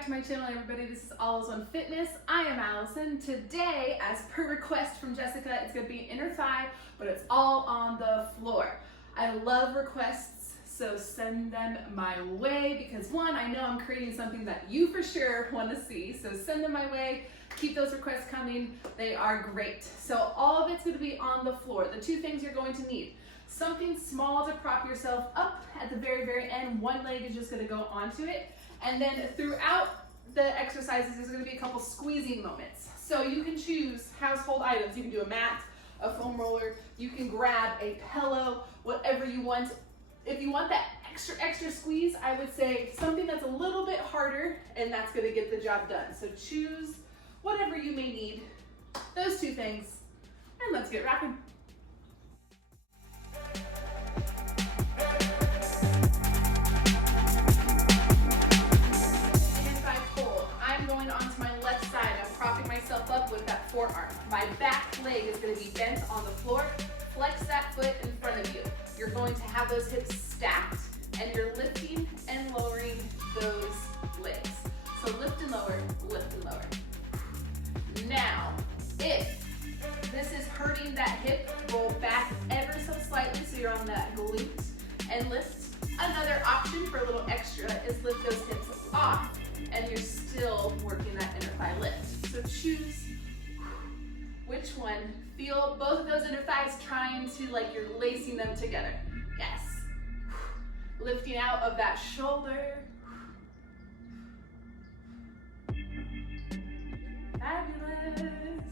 back to my channel, everybody. This is All.is.one.Fitness. I am Allison. Today, as per request from Jessica, it's going to be an inner thigh, but it's all on the floor. I love requests, so send them my way because one, I know I'm creating something that you for sure want to see, so send them my way. Keep those requests coming. They are great. So all of it's going to be on the floor. The two things you're going to need: something small to prop yourself up at the very, very end. One leg is just going to go onto it. And then throughout the exercises, there's going to be a couple squeezing moments. So you can choose household items. You can do a mat, a foam roller. You can grab a pillow, whatever you want. If you want that extra squeeze, I would say something that's a little bit harder, and that's going to get the job done. So choose whatever you may need, those two things, and let's get rocking. Up with that forearm. My back leg is going to be bent on the floor. Flex that foot in front of you. You're going to have those hips stacked and you're lifting and lowering those legs. So lift and lower, lift and lower. Now, if this is hurting that hip, roll back ever so slightly so you're on that glute and lift. Another option for a little extra is lift those hips off and you're still working that inner thigh lift. So choose which one. Feel both of those inner thighs trying to, like you're lacing them together. Yes. Lifting out of that shoulder. Fabulous.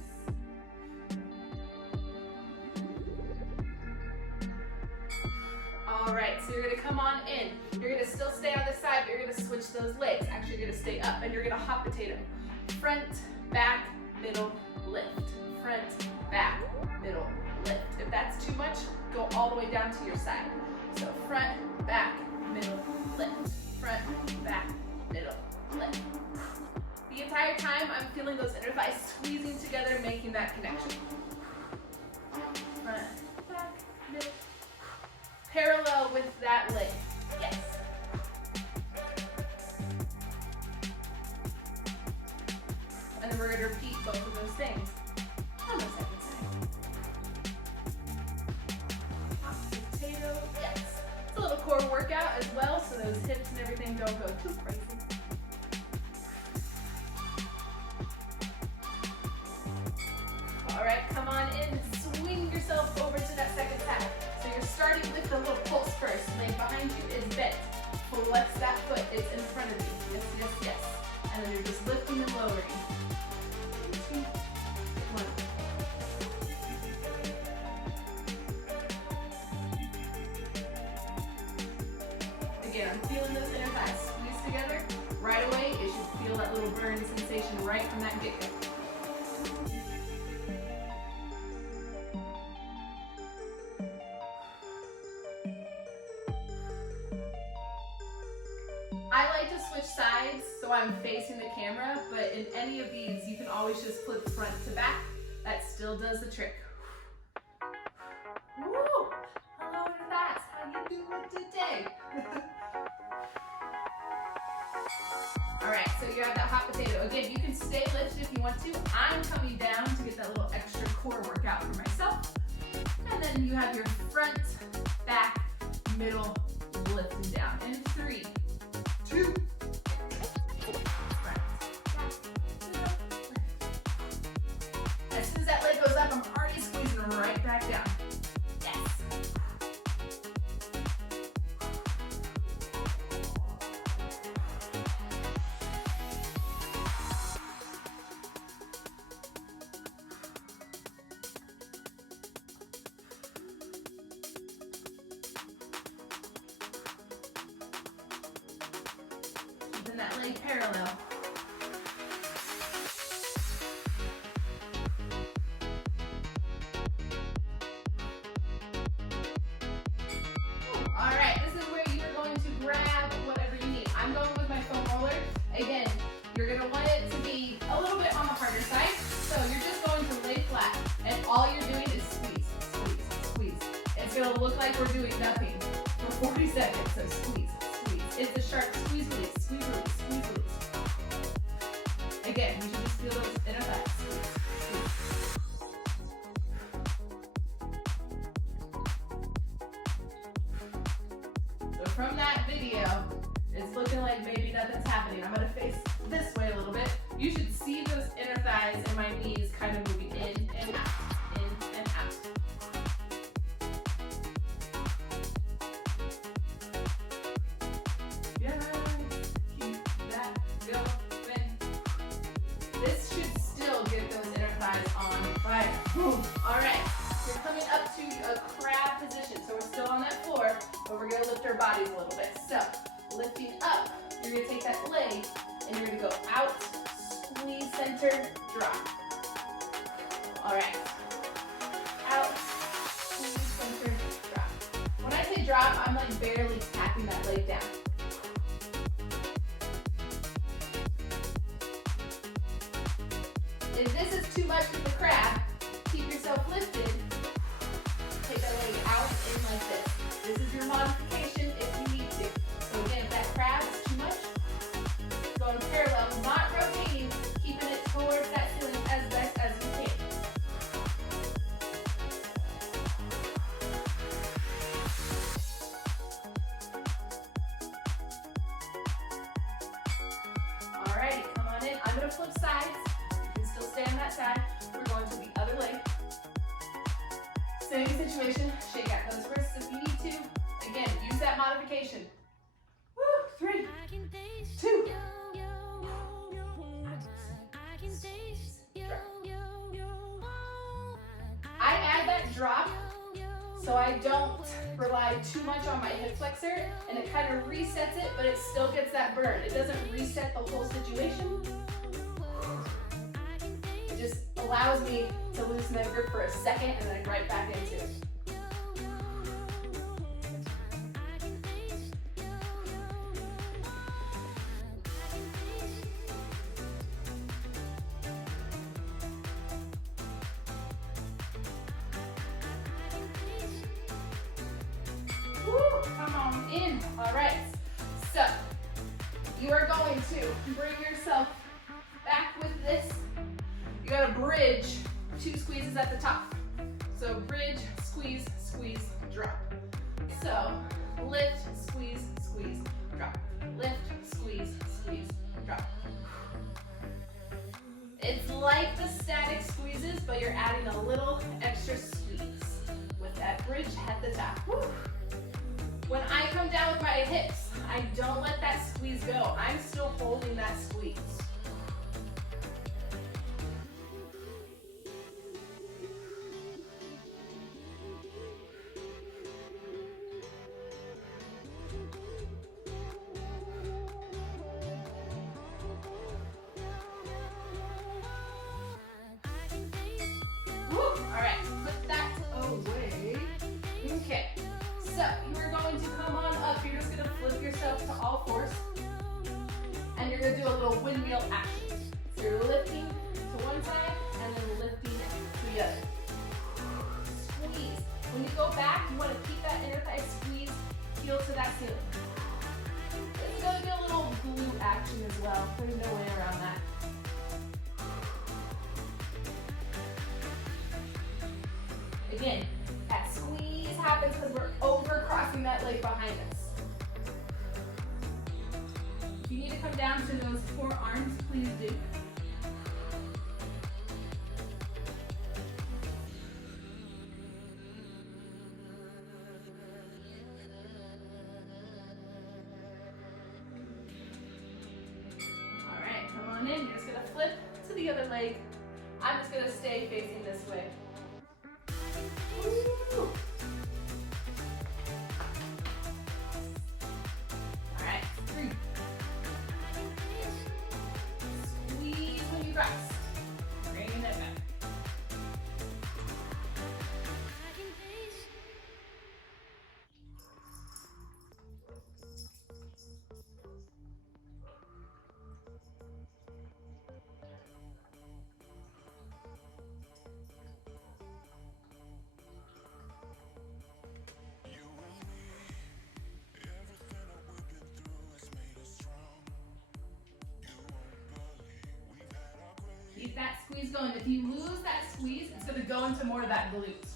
All right, so you're gonna come on in. You're gonna still stay on the side, but you're gonna switch those legs. Actually, you're gonna stay up and you're gonna hop potato. Front, back, middle, lift. Front, back, middle, lift. If that's too much, go all the way down to your side. So front, back, middle, lift. Front, back, middle, lift. The entire time, I'm feeling those inner thighs squeezing together, making that connection. Front, back, middle. Parallel with that leg. Yes. And then we're going to repeat both of those things on the second side. Hot potato. Yes. It's a little core workout as well, so those hips and everything don't go too crazy. All right, come on in. Swing yourself over to that second side. So you're starting with the little pulse first. Leg behind you is bent. Flex that foot. It's in front of you. Yes, yes, yes. And then you're just lifting and lowering. 2, 1. Again, I'm feeling those inner thighs squeeze together. Right away, you should feel that little burn sensation right from that get-go. I like to switch sides so I'm facing the camera, but in any of these, you can always just flip front to back. That still does the trick. Woo! Hello, inner thighs. How you doing today? All right, so you have that hot potato. Again, you can stay lifted if you want to. I'm coming down to get that little extra core workout for myself. And then you have your front, back, middle, lifting down. In 3, 2. As soon as that leg goes up, I'm already squeezing right back down. Yes. Keeping that leg parallel. All right, this is where you're going to grab whatever you need. I'm going with my foam roller. Again, you're going to want it to be a little bit on the harder side. So you're just going to lay flat, and all you're doing is squeeze, squeeze, squeeze. It's going to look like we're doing nothing for 40 seconds. So squeeze, squeeze. It's a sharp squeeze release, squeeze release, squeeze release. Again, you should just feel those inner thighs. So from that video, it's looking like maybe nothing's happening. I'm gonna face this way a little bit. You should see those inner thighs and my knees kind of moving in and out, in and out. Yeah, keep that going. This should still get those inner thighs on fire. All right, we're coming up to a crab position. So we're still on that floor, but we're gonna lift our bodies a little bit. So lifting up, you're gonna take that leg and you're gonna go out, squeeze, center, drop. All right, out, squeeze, center, drop. When I say drop, I'm like barely tapping that leg down. If this is too much with the crab, keep yourself lifted. Take that leg out in like this. This is your modification if you need to. So again, if that crab is too much, going parallel, not rotating, keeping it towards that ceiling as best as you can. Alrighty, come on in. I'm gonna flip sides. Still stay on that side. We're going to the other leg. Same situation. Shake out those wrists if you need to. Again, use that modification. Woo, 3, 2. I add that drop so I don't rely too much on my hip flexor, and it kind of resets it, but it still gets that burn. It doesn't reset the whole situation. Just allows me to loosen that grip for a second and then right back into it. Woo, come on in. All right, so you are going to bring yourself back with this. You gotta bridge 2 squeezes at the top. So bridge, squeeze, squeeze, drop. So lift, squeeze, squeeze, drop. Lift, squeeze, squeeze, drop. It's like the static squeezes, but you're adding a little extra squeeze with that bridge at the top. Woo. When I come down with my hips, I don't let that squeeze go. I'm still holding that squeeze. So you're going to come on up. You're just going to flip yourself to all fours. And you're going to do a little windmill action. So you're lifting to one side and then lifting to the other. Squeeze. When you go back, you want to keep that inner thigh squeeze, heel to that ceiling. This is going to be a little glute action as well. There's no way around that. Again, that squeeze happens because we're over crossing that leg behind us. If you need to come down to those forearms, please do. All right, come on in. You're just gonna flip to the other leg. I'm just gonna stay facing this way. Woo. All right, 3. Squeeze when you press. Bringing it back. that squeeze going. If you lose that squeeze, it's gonna go into more of that glute.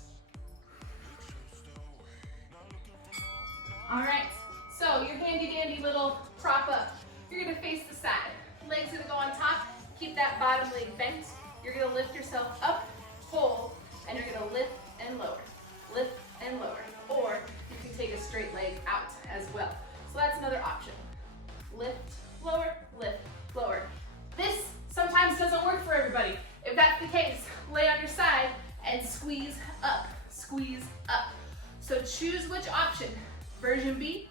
All right, so your handy dandy little prop up. You're gonna face the side. Legs gonna go on top. Keep that bottom leg bent. You're gonna lift yourself up, hold, and you're gonna lift and lower. Lift and lower. Or you can take a straight leg out as well. So that's another option. Lift, lower, lift, lower. This sometimes doesn't work for everybody. If that's the case, lay on your side and squeeze up, squeeze up. So choose which option. Version B,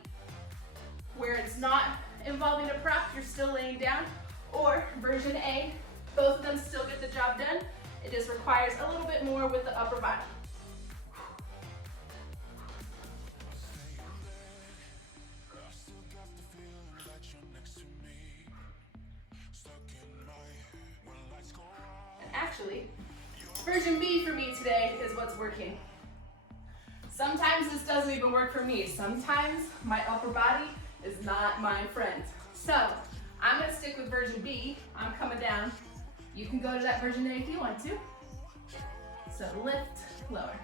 where it's not involving a prop, you're still laying down, or version A, both of them still get the job done. It just requires a little bit more with the upper body. And actually, version B for me today is what's working. Sometimes this doesn't even work for me. Sometimes my upper body is not my friend. So I'm gonna stick with version B. I'm coming down. You can go to that version A if you want to. So lift, lower.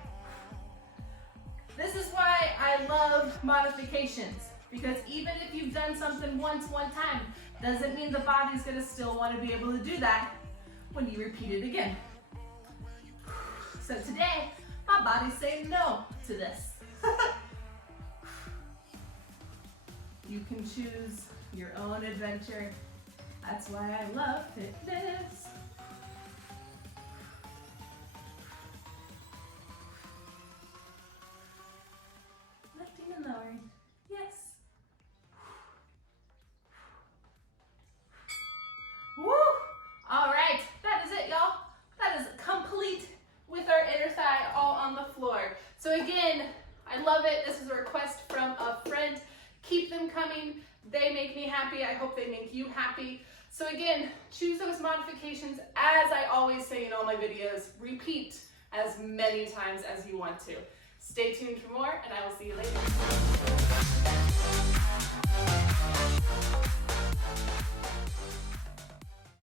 This is why I love modifications, because even if you've done something once, one time, doesn't mean the body's gonna still wanna be able to do that when you repeat it again. So today, my body's saying no to this. You can choose your own adventure. That's why I love fitness. Lifting and lowering. Yes. Woo! All right, that is it, y'all. That is complete with our inner thigh all on the floor. So again, I love it. This is a request from a friend. Keep them coming. They make me happy. I hope they make you happy. So again, choose those modifications. As I always say in all my videos, repeat as many times as you want to. Stay tuned for more, and I will see you later.